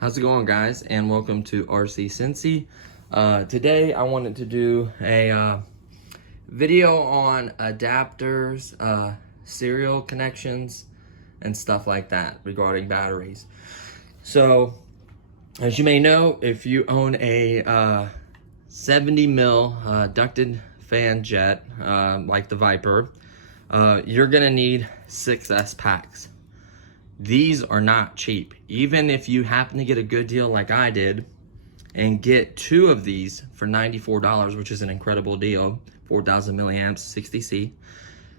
How's it going, guys, and welcome to RC Cincy. Today I wanted to do a video on adapters, serial connections, and stuff like that regarding batteries. So, as you may know, if you own a 70 mil ducted fan jet, like the Viper, you're gonna need 6S packs. These are not cheap. Even if you happen to get a good deal like I did and get 2 of these for $94, which is an incredible deal, 4,000 milliamps, 60C.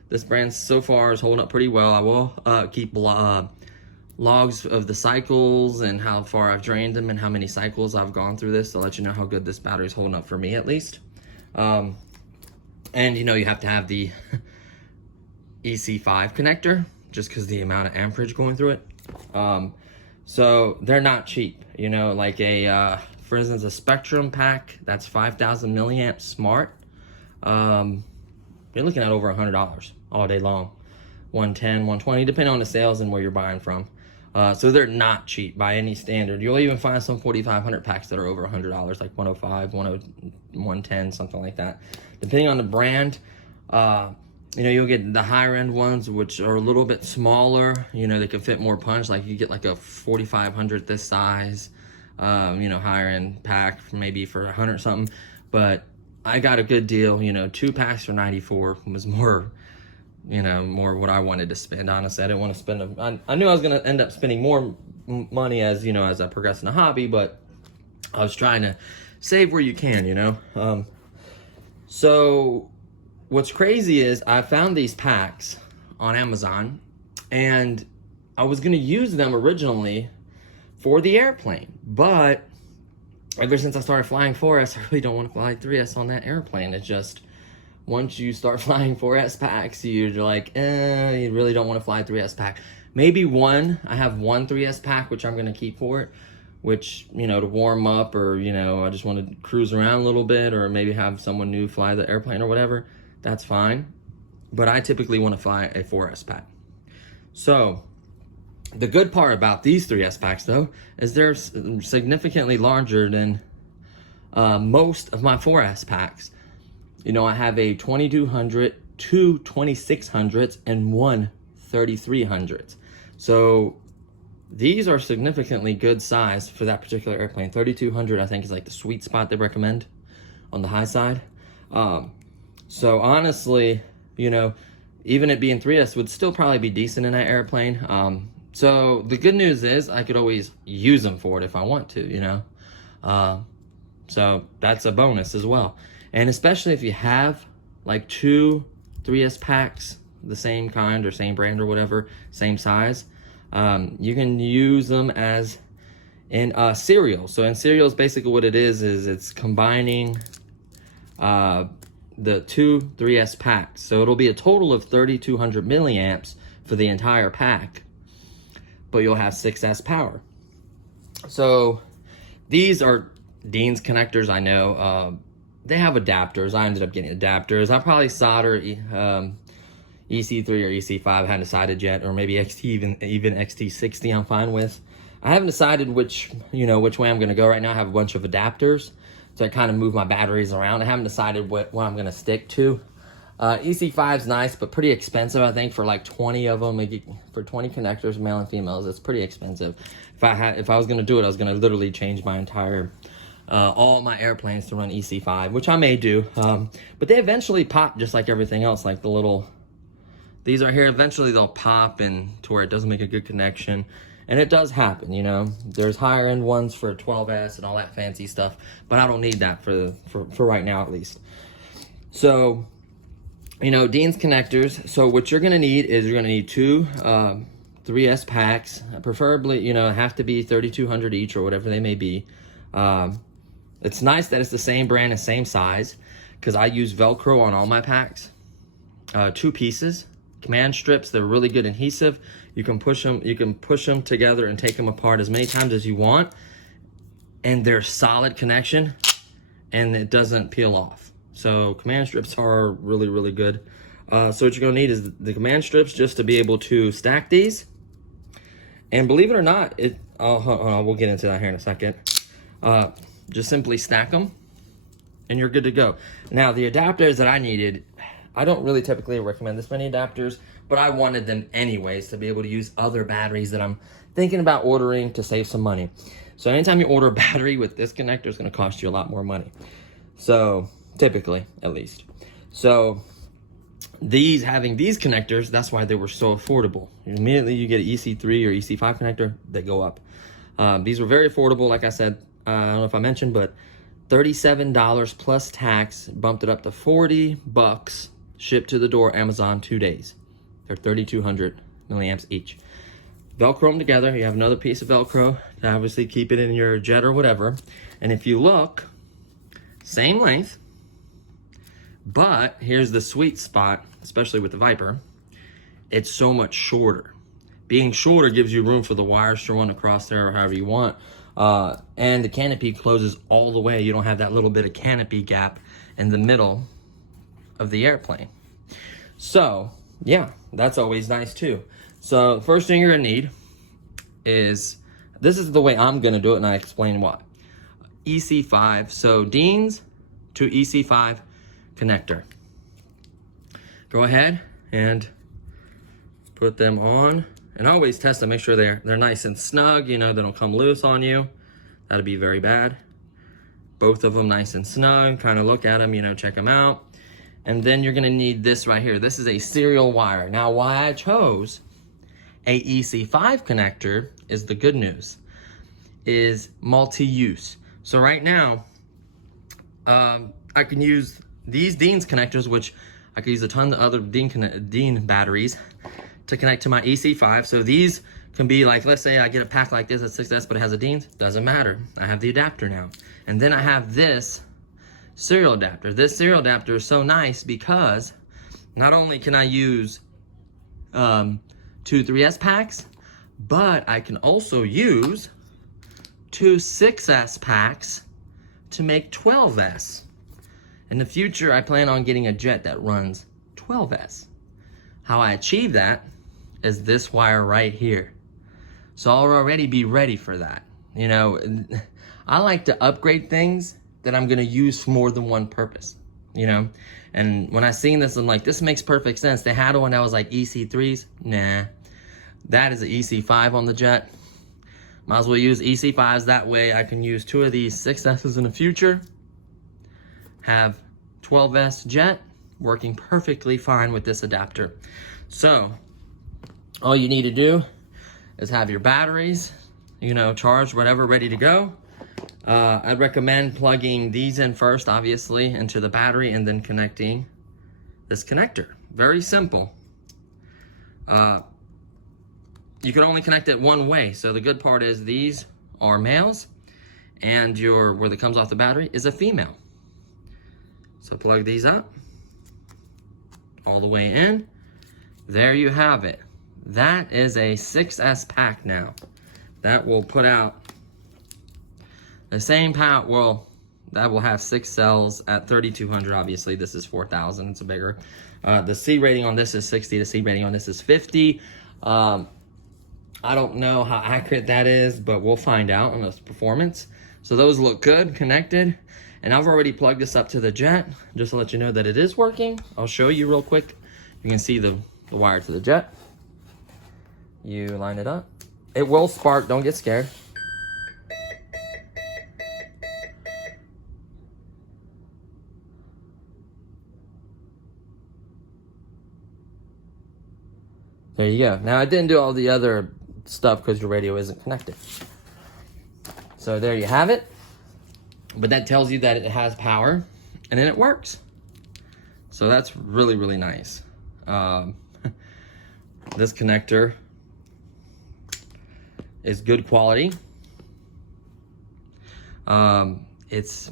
This brand so far is holding up pretty well. I will keep logs of the cycles and how far I've drained them and how many cycles I've gone through this to let you know how good this battery is holding up for me, at least. And you know, you have to have the EC5 connector, just because the amount of amperage going through it. So they're not cheap, you know, like a, for instance, a Spectrum pack, that's 5,000 milliamps smart. You're looking at over $100 all day long. 110, 120, depending on the sales and where you're buying from. So they're not cheap by any standard. You'll even find some 4,500 packs that are over $100, like 105, 110, something like that. Depending on the brand, you know, you'll get the higher end ones, which are a little bit smaller. You know, they can fit more punch. Like you get like a 4,500 this size, you know, higher end pack maybe for 100 something. But I got a good deal. You know, 2 packs for 94 was more, you know, more what I wanted to spend. Honestly, I didn't want to spend. I knew I was gonna end up spending more money as, you know, as I progress in the hobby, but I was trying to save where you can, you know. So what's crazy is I found these packs on Amazon, and I was gonna use them originally for the airplane, but ever since I started flying 4S, I really don't want to fly 3S on that airplane. It's just, once you start flying 4S packs, you're like, you really don't want to fly 3S pack. Maybe one, I have one 3S pack, which I'm gonna keep for it, which, you know, to warm up, or, you know, I just want to cruise around a little bit, or maybe have someone new fly the airplane or whatever. That's fine, but I typically want to fly a 4S pack. So the good part about these 3S packs, though, is they're significantly larger than most of my 4S packs. You know, I have a 2200, 2 2600s, and 1 3300s. So these are significantly good size for that particular airplane. 3200, I think, is like the sweet spot they recommend on the high side. So honestly, you know, even it being 3S would still probably be decent in that airplane. So the good news is I could always use them for it if I want to, you know. So that's a bonus as well. And especially if you have like 2 3S packs, the same kind or same brand or whatever, same size, you can use them as in serial. So in serial is basically what it is it's combining the 2 3S packs. So it'll be a total of 3,200 milliamps for the entire pack, but you'll have 6S power. So these are Dean's connectors, I know. They have adapters. I ended up getting adapters. I'll probably solder EC3 or EC5. I haven't decided yet, or maybe XT, even XT60 I'm fine with. I haven't decided which way I'm gonna go right now. I have a bunch of adapters, so I kind of move my batteries around. I haven't decided what I'm gonna stick to. EC5 is nice, but pretty expensive, I think, for like 20 of them. For 20 connectors, male and females, it's pretty expensive. If I was gonna do it, I was gonna literally change my entire, all my airplanes to run EC5, which I may do. But they eventually pop just like everything else, like the little, these are here, eventually they'll pop and to where it doesn't make a good connection. And it does happen, you know. There's higher end ones for 12S and all that fancy stuff, but I don't need that for right now at least. So, you know, Dean's connectors. So what you're gonna need is you're gonna need two 3S packs, preferably, you know, have to be 3,200 each or whatever they may be. It's nice that it's the same brand and same size, because I use Velcro on all my packs. 2 pieces, command strips. They're really good adhesive. You can push them together and take them apart as many times as you want, and they're solid connection, and it doesn't peel off. So command strips are really, really good. So what you're gonna need is the command strips just to be able to stack these. And believe it or not, we'll get into that here in a second. Just simply stack them, and you're good to go. Now, the adapters that I needed, I don't really typically recommend this many adapters, but I wanted them anyways to be able to use other batteries that I'm thinking about ordering to save some money. So anytime you order a battery with this connector, it's gonna cost you a lot more money. So, typically, at least. So, having these connectors, that's why they were so affordable. Immediately you get an EC3 or EC5 connector, they go up. These were very affordable, like I said. I don't know if I mentioned, but $37 plus tax, bumped it up to $40, shipped to the door, Amazon, 2 days. They're 3,200 milliamps each. Velcro them together. You have another piece of Velcro to obviously keep it in your jet or whatever. And if you look, same length, but here's the sweet spot, especially with the Viper. It's so much shorter. Being shorter gives you room for the wires to run across there or however you want. And the canopy closes all the way. You don't have that little bit of canopy gap in the middle of the airplane. So, yeah, that's always nice too. So, the first thing you're gonna need is, this is the way I'm gonna do it, and I explain why. EC5, so Dean's to EC5 connector. Go ahead and put them on, and always test them, make sure they're nice and snug, you know, they don't come loose on you. That'd be very bad. Both of them nice and snug, kind of look at them, you know, check them out. And then you're gonna need this right here. This is a serial wire. Now, why I chose a EC5 connector is the good news, is multi-use. So right now, I can use these Dean's connectors, which I could use a ton of other Dean batteries to connect to my EC5. So these can be like, let's say I get a pack like this at 6S, but it has a Dean's, doesn't matter. I have the adapter now. And then I have this serial adapter. This serial adapter is so nice because not only can I use 2 3S packs, but I can also use 2 6S packs to make 12S. In the future, I plan on getting a jet that runs 12S. How I achieve that is this wire right here. So I'll already be ready for that. You know, I like to upgrade things that I'm gonna use for more than one purpose, you know? And when I seen this, I'm like, this makes perfect sense. They had one that was like EC3s. Nah, that is an EC5 on the jet. Might as well use EC5s, that way I can use 2 of these 6Ss in the future, have 12S jet working perfectly fine with this adapter. So, all you need to do is have your batteries, you know, charged, whatever, ready to go. I'd recommend plugging these in first, obviously, into the battery, and then connecting this connector. Very simple. You can only connect it one way. So the good part is these are males, and where it comes off the battery is a female. So plug these up all the way in. There you have it. That is a 6S pack now. That will put out the same power. Well, that will have 6 cells at 3,200. Obviously, this is 4,000. It's a bigger. The C rating on this is 60. The C rating on this is 50. I don't know how accurate that is, but we'll find out on this performance. So those look good, connected. And I've already plugged this up to the jet, just to let you know that it is working. I'll show you real quick. You can see the wire to the jet. You line it up. It will spark, don't get scared. There you go. Now, I didn't do all the other stuff because your radio isn't connected. So there you have it. But that tells you that it has power, and then it works. So that's really, really nice. This connector is good quality. It's,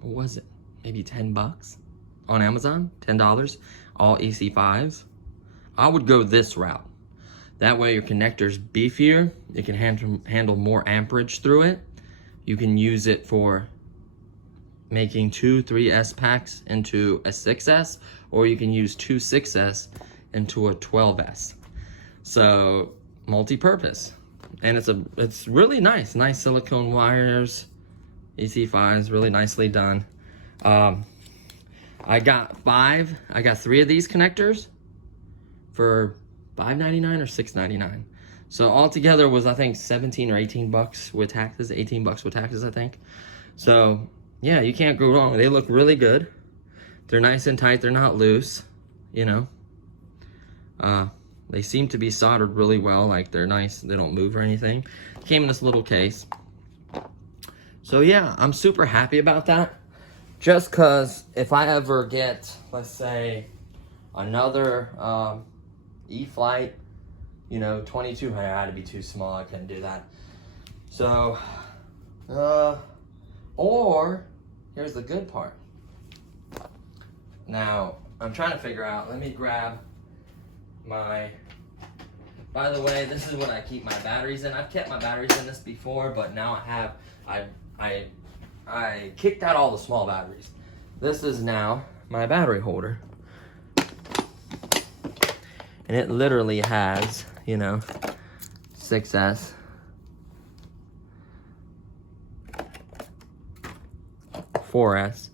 what was it? Maybe 10 bucks on Amazon, $10, all EC5s. I would go this route. That way your connector's beefier. It can handle more amperage through it. You can use it for making 2 3S packs into a 6S, or you can use 2 6S into a 12S. So multi-purpose, and it's really nice silicone wires, EC5s, really nicely done. I got 3 of these connectors for $5.99 or $6.99. So altogether was, I think, 17 or 18 bucks with taxes, 18 bucks with taxes, I think. So yeah, you can't go wrong. They look really good. They're nice and tight. They're not loose, you know. They seem to be soldered really well. Like, they're nice. They don't move or anything. Came in this little case. So yeah, I'm super happy about that. Just because if I ever get, let's say, another E-Flight, you know, 2200, I had to be too small. I couldn't do that. So, or here's the good part. Now, I'm trying to figure out, let me grab my, by the way, this is what I keep my batteries in. I've kept my batteries in this before, but now I kicked out all the small batteries. This is now my battery holder. And it literally has, you know, 6S, 4S,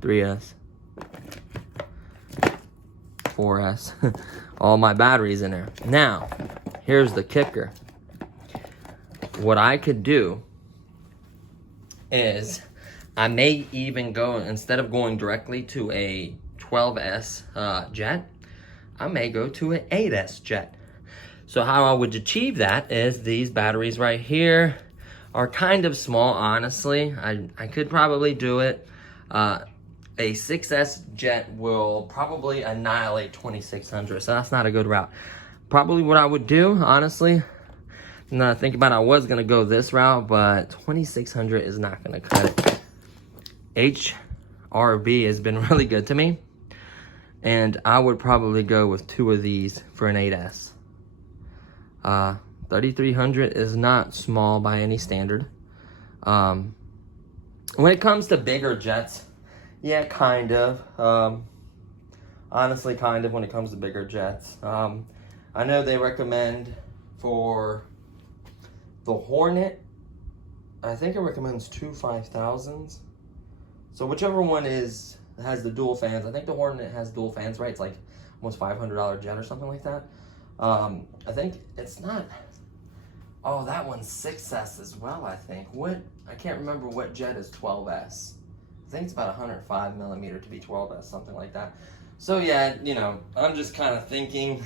3S, 4S, all my batteries in there. Now, here's the kicker. What I could do is, I may even go, instead of going directly to a 12S jet, I may go to an 8S jet. So how I would achieve that is these batteries right here are kind of small, honestly. I could probably do it. A 6S jet will probably annihilate 2600, so that's not a good route. Probably what I would do, honestly, now I think about it, I was gonna go this route, but 2600 is not gonna cut it. HRB has been really good to me, and I would probably go with 2 of these for an 8S. 3300 is not small by any standard. When it comes to bigger jets, yeah, kind of. Honestly, kind of when it comes to bigger jets. I know they recommend for the Hornet, I think it recommends 2 5000s. So whichever one has the dual fans. I think the Hornet has dual fans, right? It's like almost $500 jet or something like that. I think it's not. Oh, that one's 6S as well, I think. I can't remember what jet is 12S. I think it's about 105 millimeter to be 12S, something like that. So yeah, you know, I'm just kind of thinking,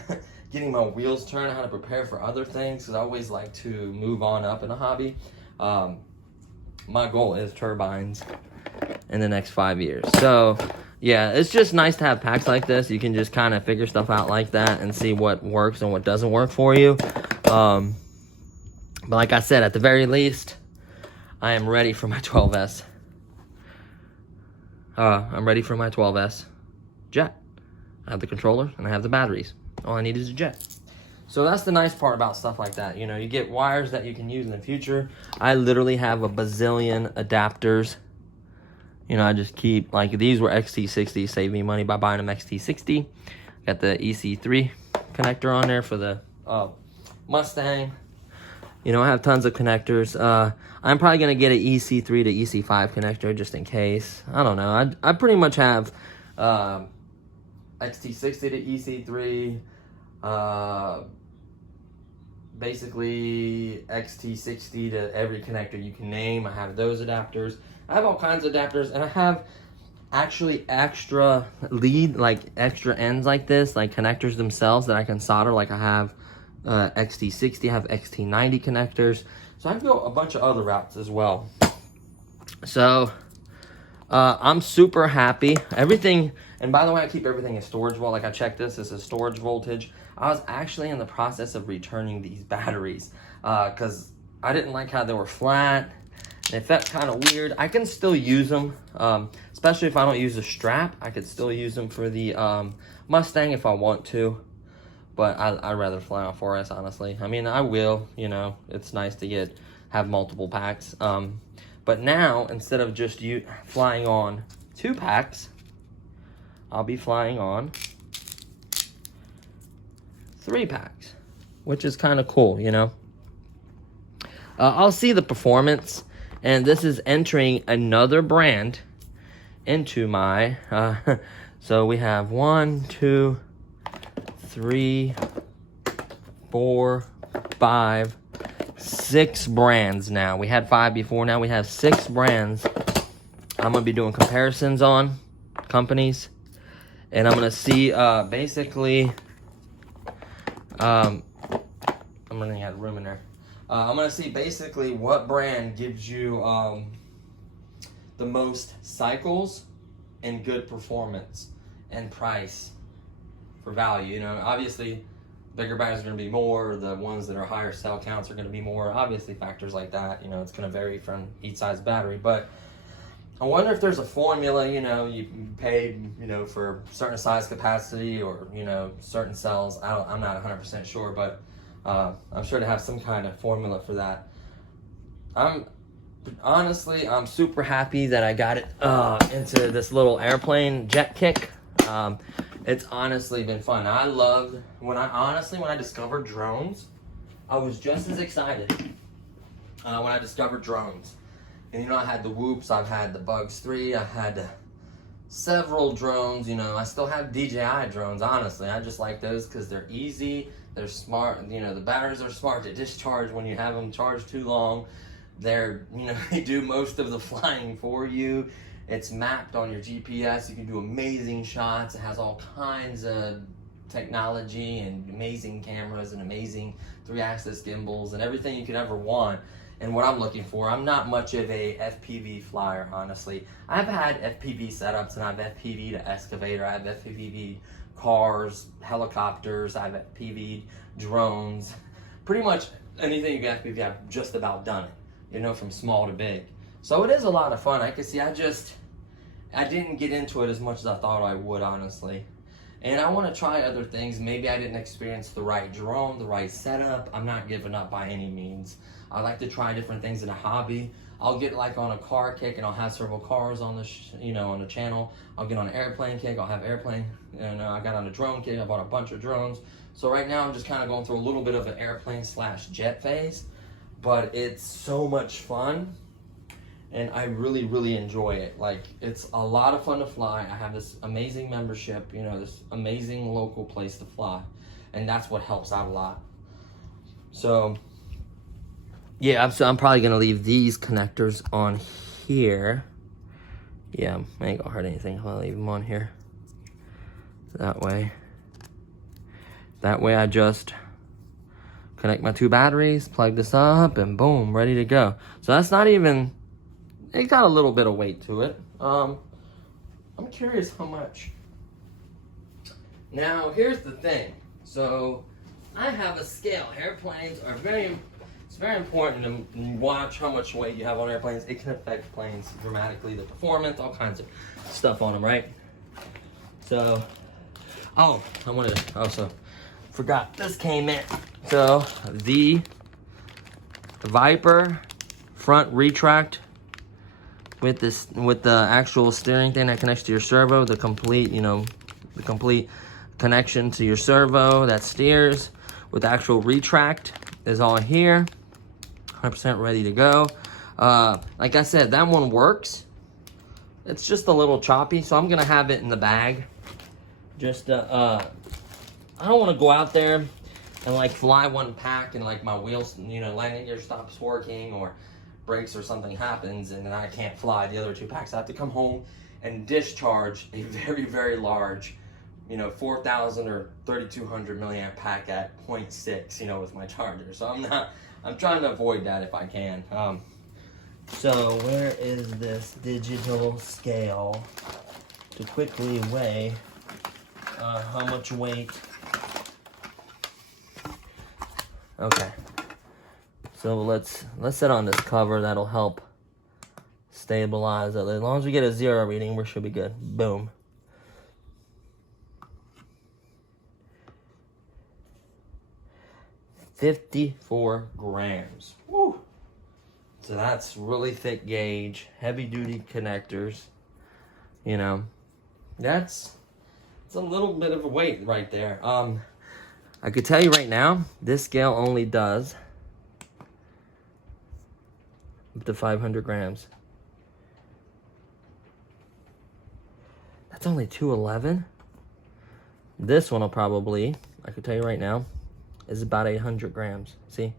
getting my wheels turned, how to prepare for other things, because I always like to move on up in a hobby. My goal is turbines in the next 5 years. So yeah, it's just nice to have packs like this. You can just kind of figure stuff out like that and see what works and what doesn't work for you. But like I said, at the very least, I am ready for my 12S. I'm ready for my 12S jet. I have the controller and I have the batteries. All I need is a jet. So that's the nice part about stuff like that. You know, you get wires that you can use in the future. I literally have a bazillion adapters. You know, I just keep, like, these were XT60, save me money by buying them XT60. Got the EC3 connector on there for the Mustang. You know, I have tons of connectors. I'm probably going to get an EC3 to EC5 connector just in case. I don't know. I pretty much have XT60 to EC3, basically XT60 to every connector you can name. I have those adapters. I have all kinds of adapters, and I have actually extra lead, like extra ends like this, like connectors themselves that I can solder. Like I have XT60, I have XT90 connectors. So I can go a bunch of other routes as well. So I'm super happy. Everything, and by the way, I keep everything in storage vault. Like I checked this is storage voltage. I was actually in the process of returning these batteries because I didn't like how they were flat. They felt kind of weird. I can still use them, especially if I don't use a strap. I could still use them for the Mustang if I want to. But I'd rather fly on 4S, honestly. I mean, I will, you know, it's nice to have multiple packs. But now, instead of just flying on 2 packs, I'll be flying on 3 packs, which is kind of cool, you know. I'll see the performance, and this is entering another brand into my, so we have 1, 2, 3, 4, 5, 6 brands now. We had 5 before, now we have 6 brands. I'm gonna be doing comparisons on companies, and I'm gonna see basically I'm running out of room in there. I'm gonna see basically what brand gives you the most cycles and good performance and price for value. You know, obviously bigger batteries are going to be more, the ones that are higher cell counts are going to be more, obviously factors like that, you know, it's going to vary from each size battery. But I wonder if there's a formula, you know, you pay, you know, for certain size capacity or, you know, certain cells. I'm not 100% sure, but I'm sure to have some kind of formula for that. I'm super happy that I got it into this little airplane jet kick. It's honestly been fun. I loved, when I discovered drones, I was just as excited when I discovered drones. And you know, I had the Whoops, I've had the Bugs 3, I had several drones, you know, I still have DJI drones, honestly. I just like those because they're easy, they're smart, you know, the batteries are smart to discharge when you have them charged too long. They're, you know, they do most of the flying for you. It's mapped on your GPS. You can do amazing shots. It has all kinds of technology and amazing cameras and amazing 3-axis gimbals and everything you could ever want. And what I'm looking for, I'm not much of a FPV flyer, honestly. I've had FPV setups, and I've FPV'd an excavator, I've FPV'd cars, helicopters, I've FPV'd drones. Pretty much anything you can FPV, I've just about done it, you know, from small to big. So it is a lot of fun. I can see I didn't get into it as much as I thought I would, honestly. And I want to try other things. Maybe I didn't experience the right drone, the right setup. I'm not giving up by any means. I like to try different things in a hobby. I'll get like on a car kick and I'll have several cars on the, on the channel. I'll get on an airplane kick, I'll have airplane. And I got on a drone kick, I bought a bunch of drones. So right now I'm just kind of going through a little bit of an airplane / jet phase. But it's so much fun. And I really, really enjoy it. Like, it's a lot of fun to fly. I have this amazing membership, you know, this amazing local place to fly. And that's what helps out a lot. So, yeah, I'm probably going to leave these connectors on here. Yeah, I ain't going to hurt anything if I leave them on here. That way I just connect my 2 batteries, plug this up, and boom, ready to go. So that's not even... It got a little bit of weight to it. I'm curious how much. Now, here's the thing. So, I have a scale. Airplanes are it's very important to watch how much weight you have on airplanes. It can affect planes dramatically, the performance, all kinds of stuff on them, right? So, I wanted to also forgot this came in. So, the Viper front retract with the actual steering thing that connects to your servo, the complete connection to your servo that steers with the actual retract is all here, 100% ready to go. Like I said, that one works. It's just a little choppy, so I'm gonna have it in the bag. Just I don't want to go out there and like fly one pack and like my wheels, landing gear stops working or breaks or something happens and then I can't fly the other 2 packs. I have to come home and discharge a very, very large you know, 4,000 or 3,200 milliamp pack at 0.6, you know, with my charger. So I'm trying to avoid that if I can. So where is this digital scale to quickly weigh how much weight? Okay. So let's set on this cover. That'll help stabilize it. As long as we get a 0 reading, we should be good. Boom. $54 grams. Woo. So that's really thick gauge, heavy duty connectors. You know, it's a little bit of a weight right there. I could tell you right now, this scale only does up to 500 grams. That's only 211. This one will probably, I could tell you right now, is about 800 grams. See?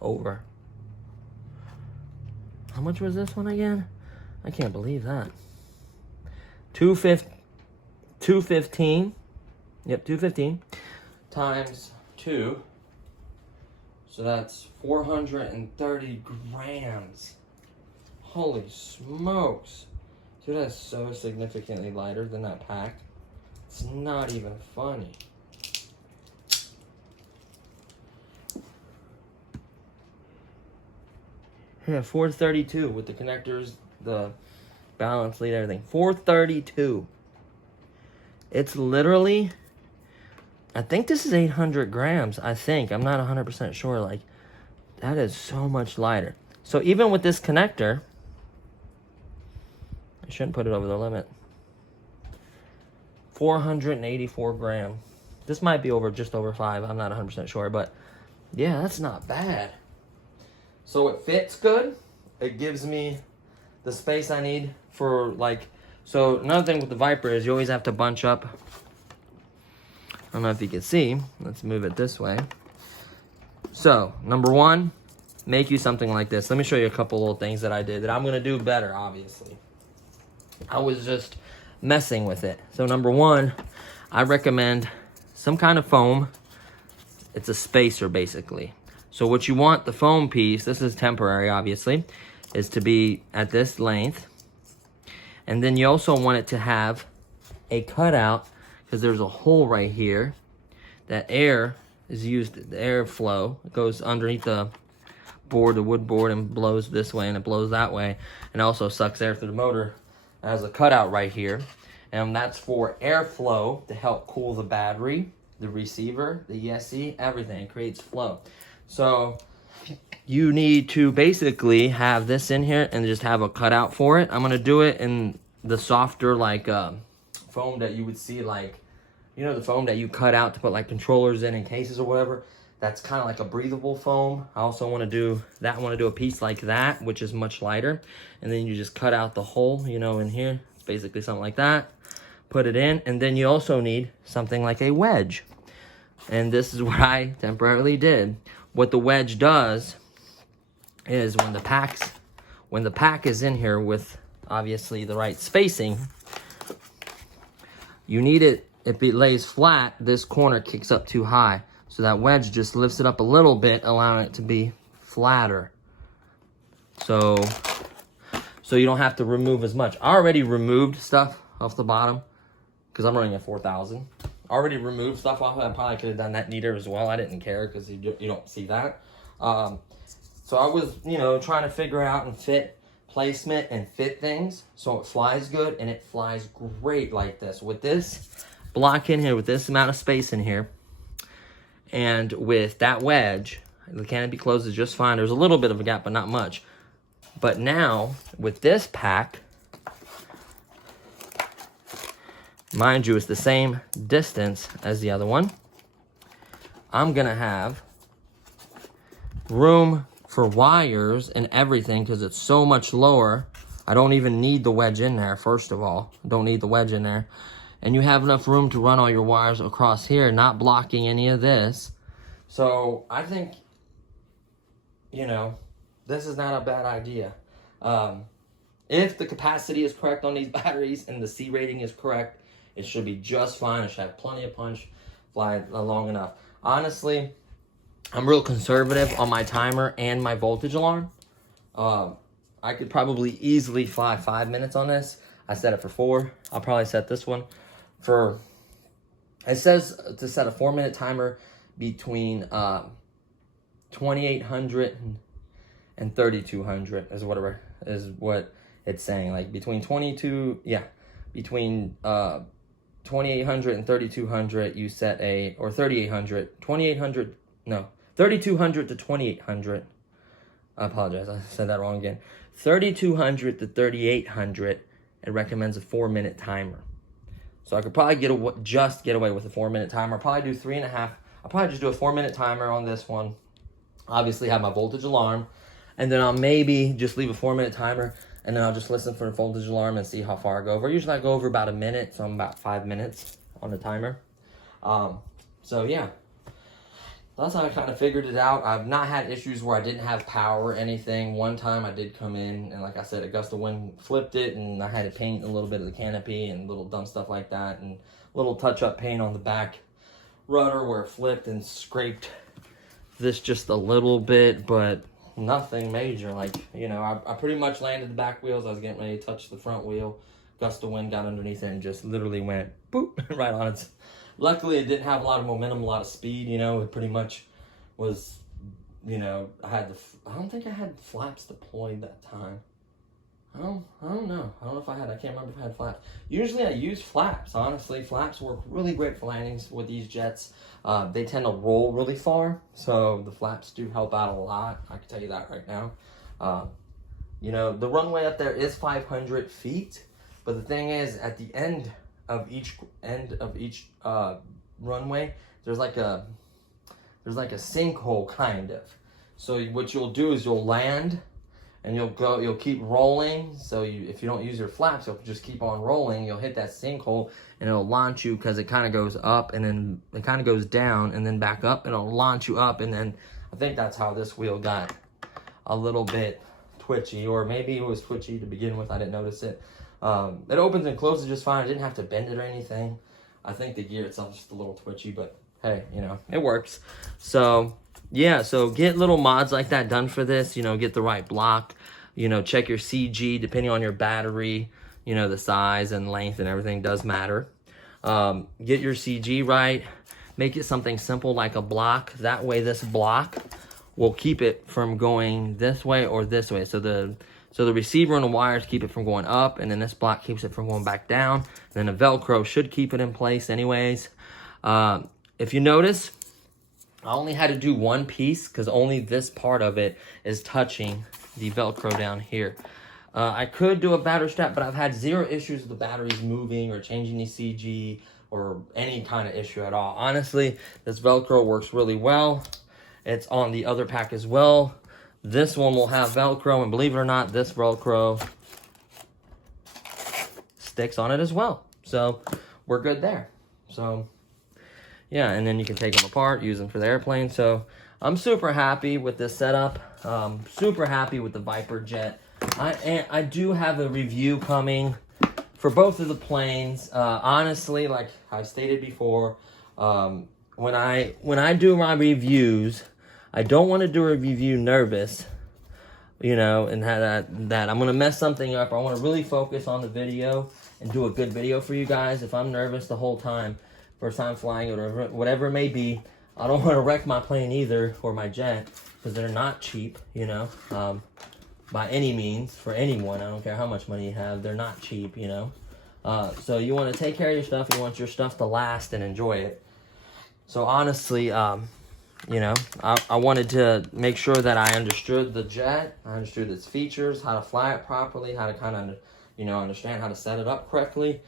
Over. How much was this one again? I can't believe that. 215. Yep, 215 times 2. So that's 430 grams. Holy smokes. Dude, that's so significantly lighter than that pack. It's not even funny. Yeah, 432 with the connectors, the balance lead, everything. 432. It's literally, I think this is 800 grams, I think. I'm not 100% sure. Like, that is so much lighter. So even with this connector, I shouldn't put it over the limit. 484 grams. This might be over just over 5. I'm not 100% sure, but yeah, that's not bad. So it fits good. It gives me the space I need for, like, so another thing with the Viper is you always have to bunch up. I don't know if you can see. Let's move it this way. So, number one, make you something like this. Let me show you a couple little things that I did that I'm gonna do better, obviously. I was just messing with it. So number one, I recommend some kind of foam. It's a spacer, basically. So what you want the foam piece, this is temporary obviously, is to be at this length. And then you also want it to have a cutout, because there's a hole right here that air is used, the airflow goes underneath the board, the wood board, and blows this way and it blows that way, and also sucks air through the motor. It has a cutout right here, and that's for airflow to help cool the battery, the receiver, the ESC, everything. It creates flow. So you need to basically have this in here and just have a cutout for it. I'm gonna do it in the softer, like foam that you would see, like, you know, the foam that you cut out to put like controllers in cases or whatever. That's kind of like a breathable foam. I also want to do that. I want to do a piece like that, which is much lighter, and then you just cut out the hole, you know, in here. It's basically something like that. Put it in, and then you also need something like a wedge. And this is what I temporarily did. What the wedge does is when the pack is in here with obviously the right spacing, you need it, if it lays flat, this corner kicks up too high. So that wedge just lifts it up a little bit, allowing it to be flatter. So you don't have to remove as much. I already removed stuff off the bottom because I'm running at 4,000. Already removed stuff off. I probably could have done that neater as well. I didn't care because you don't see that. So I was, you know, trying to figure out and fit placement and fit things so it flies good, and it flies great like this. With this block in here, with this amount of space in here, and with that wedge, the canopy closes just fine. There's a little bit of a gap, but not much. But now, with this pack, mind you, it's the same distance as the other one. I'm gonna have room for wires and everything because it's so much lower. I don't even need the wedge in there, first of all. I don't need the wedge in there. And you have enough room to run all your wires across here, not blocking any of this. So I think, you know, this is not a bad idea. If the capacity is correct on these batteries and the C rating is correct, It should be just fine. It should have plenty of punch, fly long enough. Honestly, I'm real conservative on my timer and my voltage alarm. I could probably easily fly 5 minutes on this. I set it for 4. I'll probably set this one for, it says to set a 4-minute timer between 2800 and 3200 is what it's saying. Like between 2800 and 3200 you set a, or 3800, 2800, no, 3200 to 2800. I apologize, I said that wrong again. 3200 to 3800, it recommends a 4-minute timer. So I could probably get away with a 4-minute timer. I'll probably do 3.5. I'll probably just do a 4-minute timer on this one. Obviously have my voltage alarm, and then I'll maybe just leave a 4-minute timer, and then I'll just listen for the voltage alarm and see how far I go over. Usually I go over about a minute, so I'm about 5 minutes on the timer. So yeah, that's how I kind of figured it out. I've not had issues where I didn't have power or anything. One time I did come in, and like I said, a gust of wind flipped it, and I had to paint a little bit of the canopy and little dumb stuff like that, and little touch-up paint on the back rudder where it flipped and scraped this just a little bit, but nothing major. Like, you know, I pretty much landed the back wheels. I was getting ready to touch the front wheel. Gust of wind got underneath it and just literally went boop right on it. Luckily, it didn't have a lot of momentum, a lot of speed, you know. It pretty much was, you know, I don't think I had flaps deployed that time. I don't know. I don't know if I had. I can't remember if I had flaps. Usually I use flaps, honestly. Flaps work really great for landings with these jets. They tend to roll really far, so the flaps do help out a lot. I can tell you that right now. You know, the runway up there is 500 feet, but the thing is, at the end of each runway, there's like a sinkhole kind of. So what you'll do is you'll land, and you'll keep rolling. So if you don't use your flaps, you'll just keep on rolling. You'll hit that sinkhole, and it'll launch you, because it kind of goes up, and then it kind of goes down, and then back up, and it'll launch you up. And then I think that's how this wheel got a little bit twitchy, or maybe it was twitchy to begin with. I didn't notice it. It opens and closes just fine. I didn't have to bend it or anything. I think the gear itself is just a little twitchy, but hey, you know, it works. So yeah, so get little mods like that done for this. You know, get the right block. You know, check your CG depending on your battery. You know, the size and length and everything does matter. Get your CG right. Make it something simple like a block. That way this block will keep it from going this way or this way. So the receiver and the wires keep it from going up, and then this block keeps it from going back down. And then the Velcro should keep it in place anyways. If you notice, I only had to do one piece because only this part of it is touching the Velcro down here. I could do a battery strap, but I've had zero issues with the batteries moving or changing the CG or any kind of issue at all. Honestly, this Velcro works really well. It's on the other pack as well. This one will have Velcro, and believe it or not, this Velcro sticks on it as well. So we're good there. So yeah, and then you can take them apart, use them for the airplane. So I'm super happy with this setup. Super happy with the Viper jet. I do have a review coming for both of the planes. Honestly, like I've stated before, when I do my reviews, I don't want to do a review nervous, you know, and have that I'm going to mess something up. I want to really focus on the video and do a good video for you guys. If I'm nervous the whole time, first time flying or whatever it may be, I don't want to wreck my plane either, or my jet, because they're not cheap, you know, by any means, for anyone. I don't care how much money you have, they're not cheap, you know. So you want to take care of your stuff. You want your stuff to last and enjoy it. So honestly, you know, I wanted to make sure that I understood the jet. I understood its features, how to fly it properly, how to kind of, you know, understand how to set it up correctly,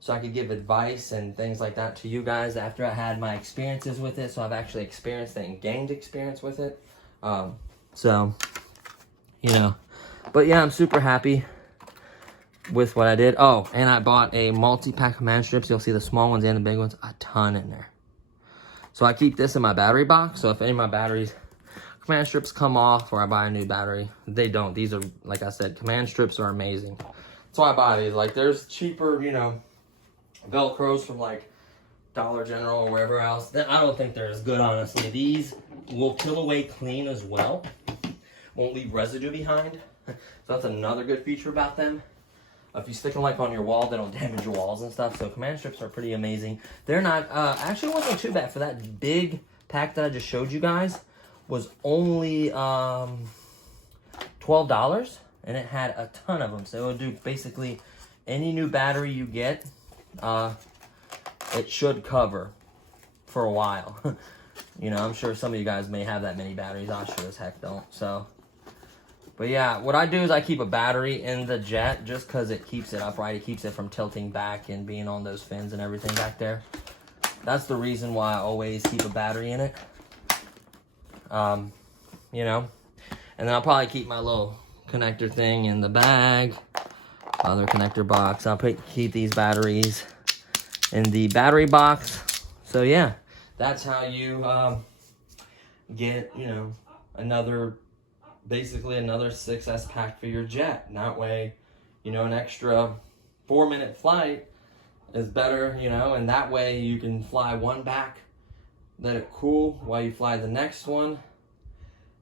so I could give advice and things like that to you guys after I had my experiences with it. So I've actually experienced it and gained experience with it. So, you know, but yeah, I'm super happy with what I did. Oh, and I bought a multi-pack command strips. You'll see the small ones and the big ones, a ton in there. So I keep this in my battery box. So if any of my batteries, command strips come off, or I buy a new battery, they don't. These are, like I said, command strips are amazing. That's why I buy these. Like, there's cheaper, you know, Velcros from like Dollar General or wherever else. I don't think they're as good, honestly. These will kill away clean as well. Won't leave residue behind. So that's another good feature about them. If you stick them like on your wall, they don't damage your walls and stuff. So command strips are pretty amazing. They're not, actually wasn't too bad for that big pack that I just showed you guys. Was only $12, and it had a ton of them. So it would do basically any new battery you get, it should cover for a while. You know, I'm sure some of you guys may have that many batteries. I sure as heck don't. So, but yeah, what I do is I keep a battery in the jet just because it keeps it upright. It keeps it from tilting back and being on those fins and everything back there. That's the reason why I always keep a battery in it. You know, and then I'll probably keep my little connector thing in the bag, other connector box. I'll keep these batteries in the battery box. So yeah, that's how you get, you know, basically another 6S pack for your jet. And that way, you know, an extra 4-minute flight is better, you know, and that way you can fly one back, let it cool while you fly the next one.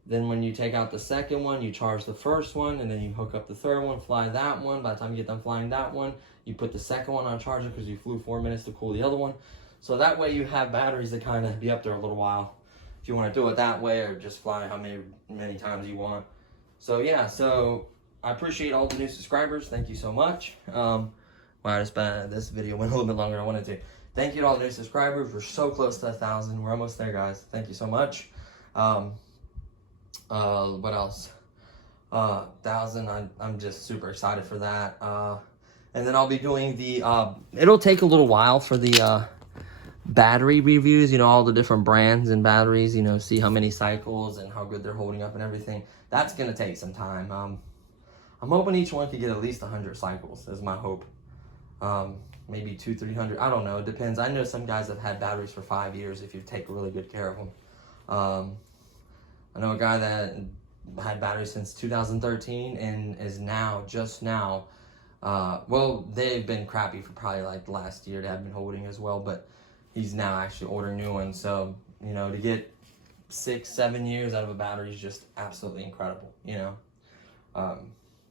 Then when you take out the second one, you charge the first one, and then you hook up the third one, fly that one. By the time you get done flying that one, you put the second one on charger because you flew 4 minutes to cool the other one. So that way you have batteries that kind of be up there a little while if you want to do it that way, or just fly how many times you want. So yeah, so I appreciate all the new subscribers. Thank you so much. Wow, this video went a little bit longer than I wanted to. Thank you to all the new subscribers. We're so close to 1,000. We're almost there, guys. Thank you so much. What else? 1,000. I'm just super excited for that. And then I'll be doing the, it'll take a little while for the, battery reviews, you know, all the different brands and batteries, you know, see how many cycles and how good they're holding up and everything. That's going to take some time. I'm hoping each one could get at least 100 cycles is my hope. Maybe 200-300. I don't know. It depends. I know some guys have had batteries for 5 years if you take really good care of them. I know a guy that had batteries since 2013 and is just now, well, they've been crappy for probably like the last year. They have been holding as well, but he's now actually ordering new ones. So, you know, to get 6-7 years out of a battery is just absolutely incredible, you know.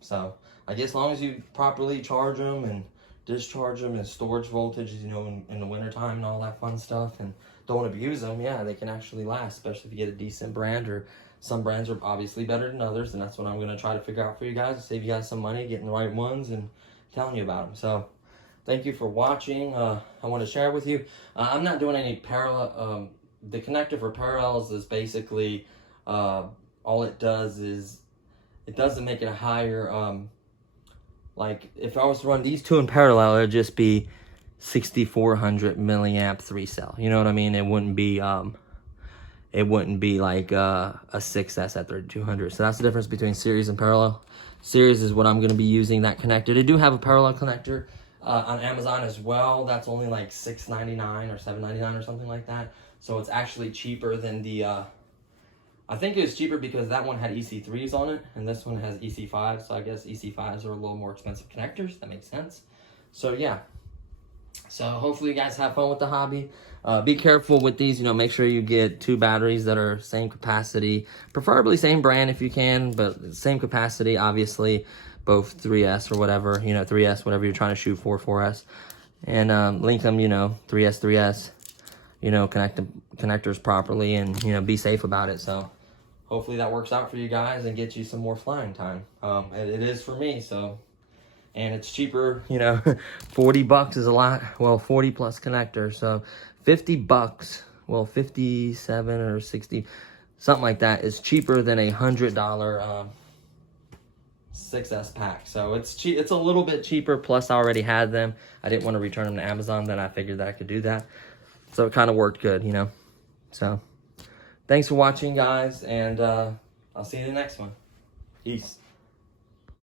So I guess as long as you properly charge them and discharge them and storage voltages, you know, in the wintertime and all that fun stuff, and don't abuse them, yeah, they can actually last, especially if you get a decent brand. Or some brands are obviously better than others, and that's what I'm going to try to figure out for you guys, save you guys some money, getting the right ones and telling you about them. So thank you for watching. I want to share with you. I'm not doing any parallel. The connector for parallels is basically, all it does is, it doesn't make it a higher, like if I was to run these two in parallel, it would just be 6,400 milliamp 3-cell. You know what I mean? It wouldn't be like a 6S at 3200. So that's the difference between series and parallel. Series is what I'm going to be using, that connector. They do have a parallel connector on Amazon as well. That's only like $6.99 or $7.99 or something like that. So it's actually cheaper than the, I think it was cheaper because that one had EC3s on it, and this one has EC5s. So I guess EC5s are a little more expensive connectors. That makes sense. So yeah. So hopefully you guys have fun with the hobby. Be careful with these, you know, make sure you get 2 batteries that are same capacity, preferably same brand if you can, but same capacity, obviously, both 3S or whatever, you know, 3S, whatever you're trying to shoot for, 4S, and link them, you know, 3S, you know, connect the connectors properly, and, you know, be safe about it. So hopefully that works out for you guys and gets you some more flying time. It is for me, so. And it's cheaper, you know, 40 bucks is a lot. Well, 40 plus connector. So 50 bucks, well, 57 or 60, something like that, is cheaper than a $100 6S pack. So it's cheap. It's a little bit cheaper. Plus I already had them. I didn't want to return them to Amazon. Then I figured that I could do that. So it kind of worked good, you know. So thanks for watching, guys. And I'll see you in the next one. Peace.